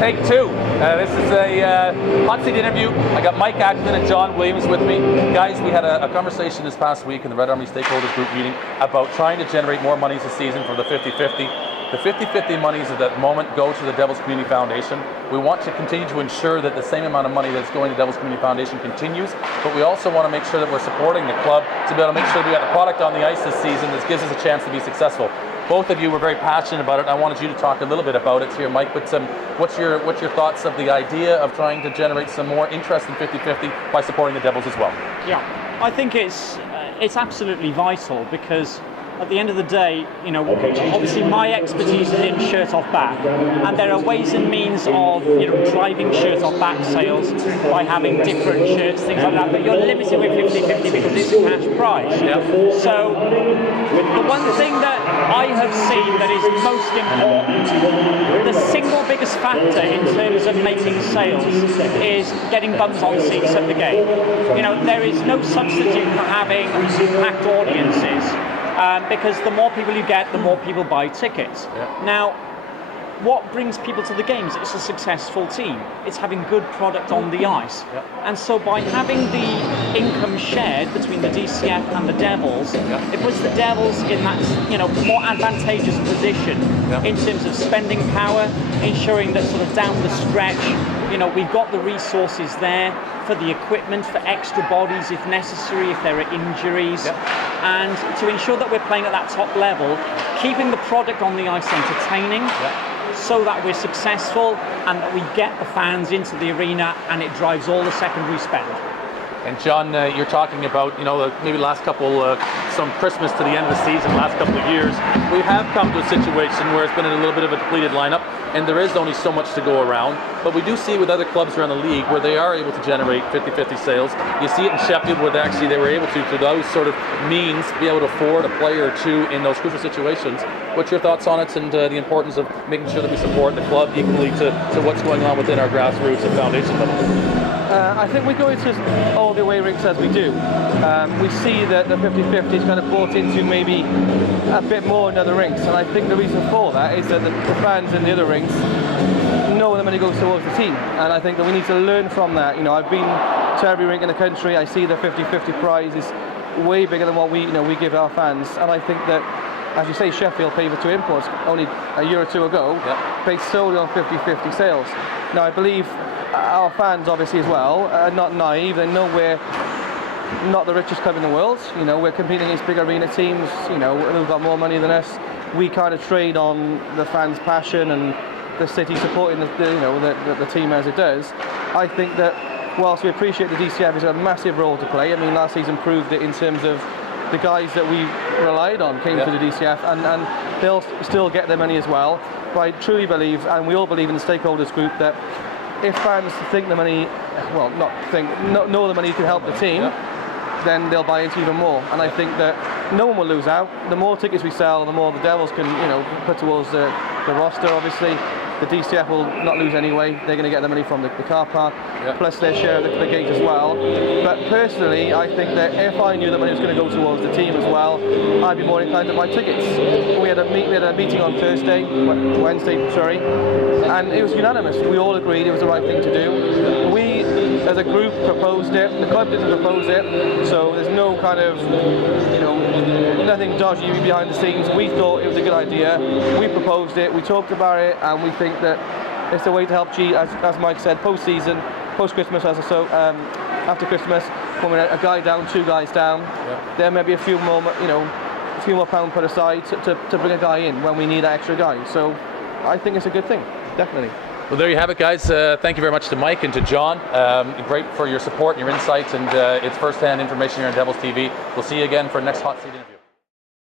Take two. This is a hot seat interview. I got Mike Ackerman and John Williams with me. Guys, we had a conversation this past week in the Red Army Stakeholders Group meeting about trying to generate more monies this season for the 50-50. The 50-50 monies at that moment go to the Devils Community Foundation. We want to continue to ensure that the same amount of money that's going to Devils Community Foundation continues, but we also want to make sure that we're supporting the club to be able to make sure that we got the product on the ice this season that gives us a chance to be successful. Both of you were very passionate about it. I wanted you to talk a little bit about it here, Mike, but what's your thoughts of the idea of trying to generate some more interest in 50-50 by supporting the Devils as well? Yeah, I think it's absolutely vital because at the end of the day, you know, obviously my expertise is in shirt-off back, and there are ways and means of, you know, driving shirt-off back sales by having different shirts, things like that, but you're limited with 50-50 because it's a cash prize. Yeah. So the one thing that I have seen that is most important, the single biggest factor in terms of making sales is getting bums on seats at the game. You know, there is no substitute for having packed audiences. Because the more people you get, the more people buy tickets. Yeah. Now, what brings people to the games? It's a successful team. It's having good product on the ice. Yeah. And so by having the income shared between the DCF and the Devils, it puts the Devils in that, you know, more advantageous position in terms of spending power, ensuring that sort of down the stretch, you know, we've got the resources there for the equipment, for extra bodies if necessary, if there are injuries, and to ensure that we're playing at that top level, keeping the product on the ice entertaining, so that we're successful and that we get the fans into the arena and it drives all the secondary spend. And John, you're talking about, you know, maybe last couple, some Christmas to the end of the season, last couple of years, we have come to a situation where it's been a little bit of a depleted lineup, and there is only so much to go around. But we do see with other clubs around the league where they are able to generate 50-50 sales. You see it in Sheffield where they were able to, through those sort of means, be able to afford a player or two in those crucial situations. What's your thoughts on it and the importance of making sure that we support the club equally to what's going on within our grassroots and foundation level? I think we go into all the away rinks as we do. We see that the 50-50 is kind of brought into maybe a bit more in other rinks, and I think the reason for that is that the fans in the other rinks know the money goes towards the team, and I think that we need to learn from that. You know, I've been to every rink in the country. I see the 50-50 prize is way bigger than what we give our fans, and I think that, as you say, Sheffield paid for two imports only a year or two ago, based solely on 50-50 sales. Now, I believe our fans, obviously, as well, are not naive. They know we're not the richest club in the world. You know, we're competing against big arena teams, you know, who've got more money than us. We kind of trade on the fans' passion and the city supporting the team as it does. I think that whilst we appreciate the DCF has a massive role to play, I mean, last season proved it in terms of the guys that we relied on came to the DCF, and they'll still get their money as well. But I truly believe, and we all believe in the stakeholders group, that if fans think the money, well, know the money can help the team, then they'll buy into even more. And I think that no one will lose out. The more tickets we sell, the more the Devils can, you know, put towards the roster, obviously. The DCF will not lose anyway. They're going to get the money from the car park, plus their share of the gate as well. But personally, I think that if I knew that money was going to go towards the team as well, I'd be more inclined to buy tickets. We had a meeting on Wednesday, and it was unanimous. We all agreed it was the right thing to do. We, as a group, proposed it. The club didn't propose it, so there's no kind of, you know, nothing dodgy behind the scenes. We thought it was a good idea. We proposed it. We talked about it, and we think that it's a way to help G, as Mike said, post-season, post-Christmas, after Christmas, when we're a guy down, two guys down, there may be a few more, you know, a few more pounds put aside to bring a guy in when we need that extra guy. So I think it's a good thing, definitely. Well, there you have it, guys. Thank you very much to Mike and to John. Great for your support and your insights, and it's first-hand information here on Devils TV. We'll see you again for the next Hot Seat interview.